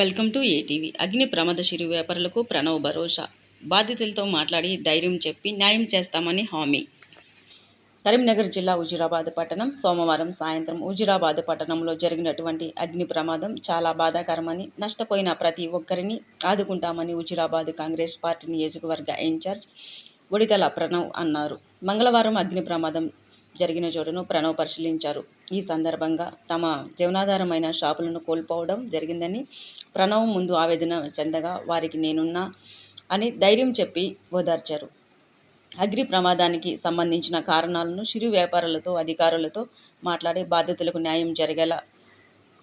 Welcome to ATV. అగ్ని ప్రమాద చిరు వ్యాపారులకు ప్రణవ్ భరోసా. బాధితులతో మాట్లాడి ధైర్యం చెప్పి న్యాయం చేస్తామని హామీ. కరీంనగర్ జిల్లా హుజూరాబాద్ పట్టణం సోమవారం సాయంత్రం హుజూరాబాద్ పట్టణంలో జరిగినటువంటి అగ్ని ప్రమాదం చాలా బాధాకరమని, నష్టపోయిన ప్రతి ఒక్కరిని ఆదుకుంటామని హుజూరాబాద్ కాంగ్రెస్ పార్టీ నియోజకవర్గ ఇన్ఛార్జ్ ఉడితల ప్రణవ్ అన్నారు. మంగళవారం అగ్ని ప్రమాదం జరిగిన చోటును ప్రణవ్ పరిశీలించారు. ఈ సందర్భంగా తమ జీవనాధారమైన షాపులను కోల్పోవడం జరిగిందని ప్రణవ్ ముందు ఆవేదన చెందగా వారికి నేనున్నా అని ధైర్యం చెప్పి ఓదార్చారు. అగ్ని ప్రమాదానికి సంబంధించిన కారణాలను చిరు వ్యాపారులతో అధికారులతో మాట్లాడి బాధితులకు న్యాయం జరిగేలా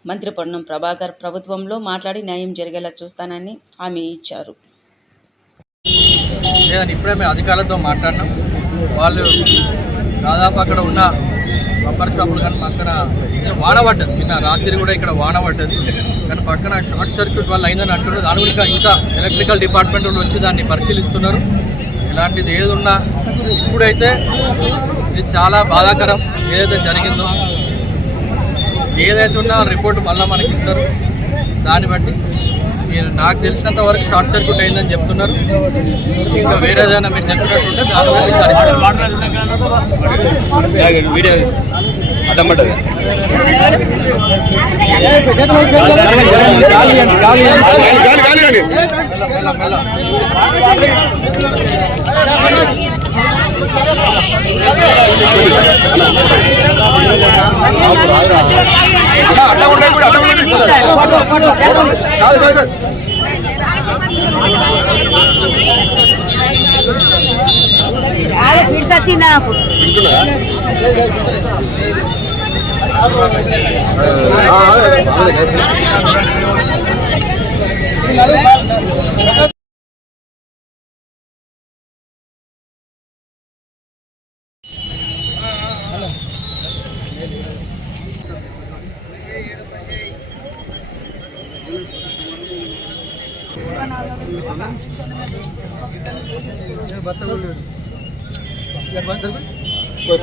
మంత్రి పొన్నం ప్రభాకర్ ప్రభుత్వంలో మాట్లాడి న్యాయం జరిగేలా చూస్తానని హామీ ఇచ్చారు. ఇప్పుడే మేము అధికారులతో మాట్లాడినాం. వాళ్ళు దాదాపు అక్కడ ఉన్న రబ్బర్ షాపులు కానీ పక్కన వాడబడ్డది. నిన్న రాత్రి కూడా ఇక్కడ వాడబడ్డది, కానీ పక్కన షార్ట్ సర్క్యూట్ వల్ల అయిందని అంటున్నారు. దాని గురించి ఇంకా ఎలక్ట్రికల్ డిపార్ట్మెంట్ వచ్చి దాన్ని పరిశీలిస్తున్నారు. ఇలాంటిది ఏది ఉన్నా ఇప్పుడైతే ఇది చాలా బాధాకరం. ఏదైతే జరిగిందో ఏదైతే ఉన్నా రిపోర్ట్ మళ్ళీ మనకి ఇస్తారు. దాన్ని బట్టి మీరు నాకు తెలిసినంత వరకు షార్ట్ సర్క్యూట్ అయిందని చెప్తున్నారు. ఇంకా వేరేదైనా మీరు చెప్పినట్టుంటే దాని గురించి విచారిస్తారు.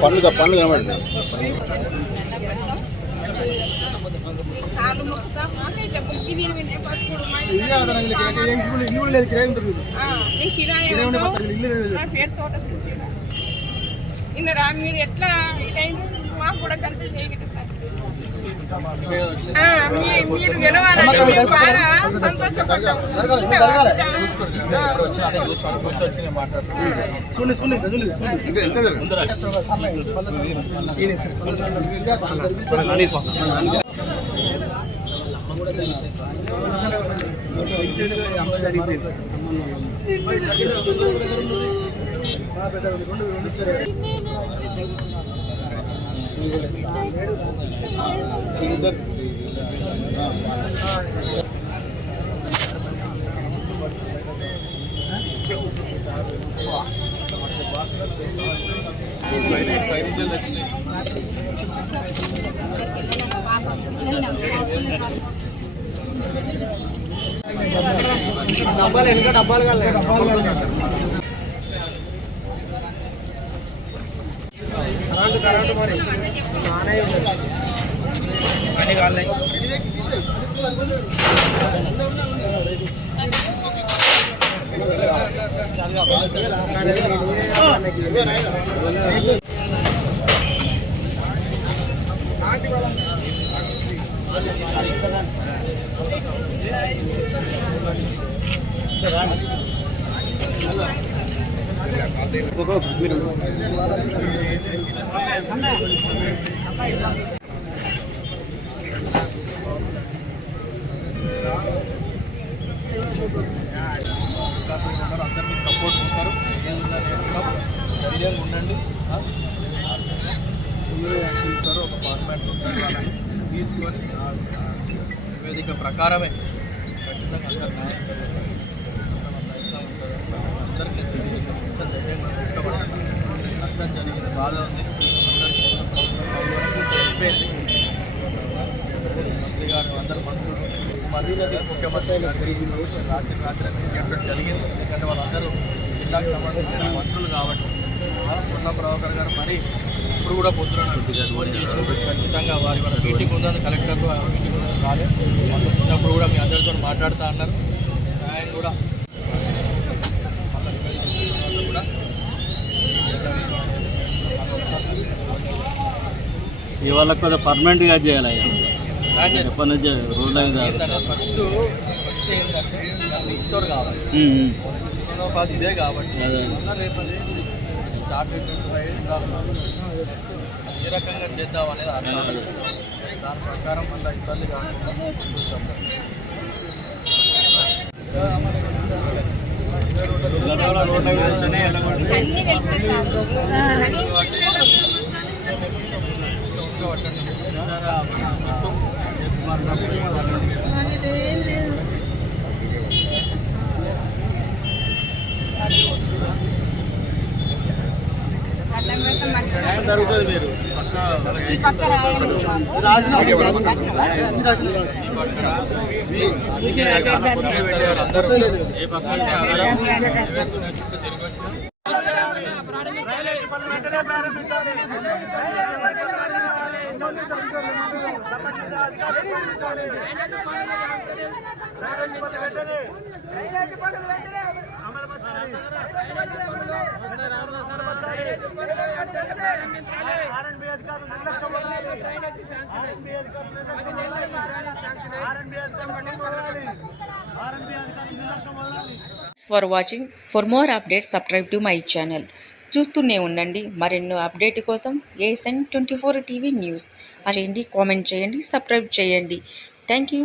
పండుగ కనబడి మీరు ఎట్లా మాకు కూడా కన్సల్ట్ చేయగలరు. మీరు గెలవాలని బాగా సంతోషపడ్డాం. డబ్బాలు వెనుక డబ్బాలు కాలే కరెంటు మరి అని కాలే అందరికీ సపోర్ట్ ఉంటారు. ధైర్యంగా ఉండండి. ఒక ఫార్మాట్ ఉంటారు తీసుకొని నివేదిక ప్రకారమే ఖచ్చితంగా అందరు న్యాయం జరుగుతుంది. అందరికీ తెలియజేస్తాం. ధైర్యంగా ఇష్టపడతాం. నష్టం జరిగింది, బాధ ఉంది. అందరికీ మంత్రి గారు అందరు మంత్రులు మధ్యలో ముఖ్యమంత్రి రాత్రి చెప్పడం జరిగింది. ఎందుకంటే వాళ్ళందరూ జిల్లాకు సంబంధించిన మంత్రులు కాబట్టి పొన్న ప్రభాకర్ గారు మరి ఇప్పుడు కూడా పొద్దున ఫోన్ చేసి ఖచ్చితంగా వారి మీటింగ్ ఉందని కలెక్టర్లు మీటింగ్ ఉందని రాలేదు. వాళ్ళు వచ్చినప్పుడు కూడా మీ అందరితో మాట్లాడుతూ అన్నారు. ఆయన కూడా కూడా ఇవాళ కొంచెం పర్మనెంట్గా చేయాలి ప్లాన్ చేస్తాం. ఎప్పటి నుంచి రూల్ అయింది ఏంటంటే ఫస్ట్ ఏంటంటే రిస్టోర్ కావాలి. జీవనోపాధి ఇదే కాబట్టి మళ్ళీ రేపు స్టార్ట్ ఏ రకంగా చేద్దాం అనేది అర్థం. దాని ప్రకారం మళ్ళీ ఇబ్బంది కాకుండా చూస్తాం. అన్నీ జరుగుతుంది మీరు for watching. For more updates subscribe to my channel. చూస్తూనే ఉండండి మరెన్నో అప్డేట్ కోసం ASN24 టీవీ న్యూస్. చేయండి, కామెంట్ చేయండి, సబ్స్క్రైబ్ చేయండి. Thank you.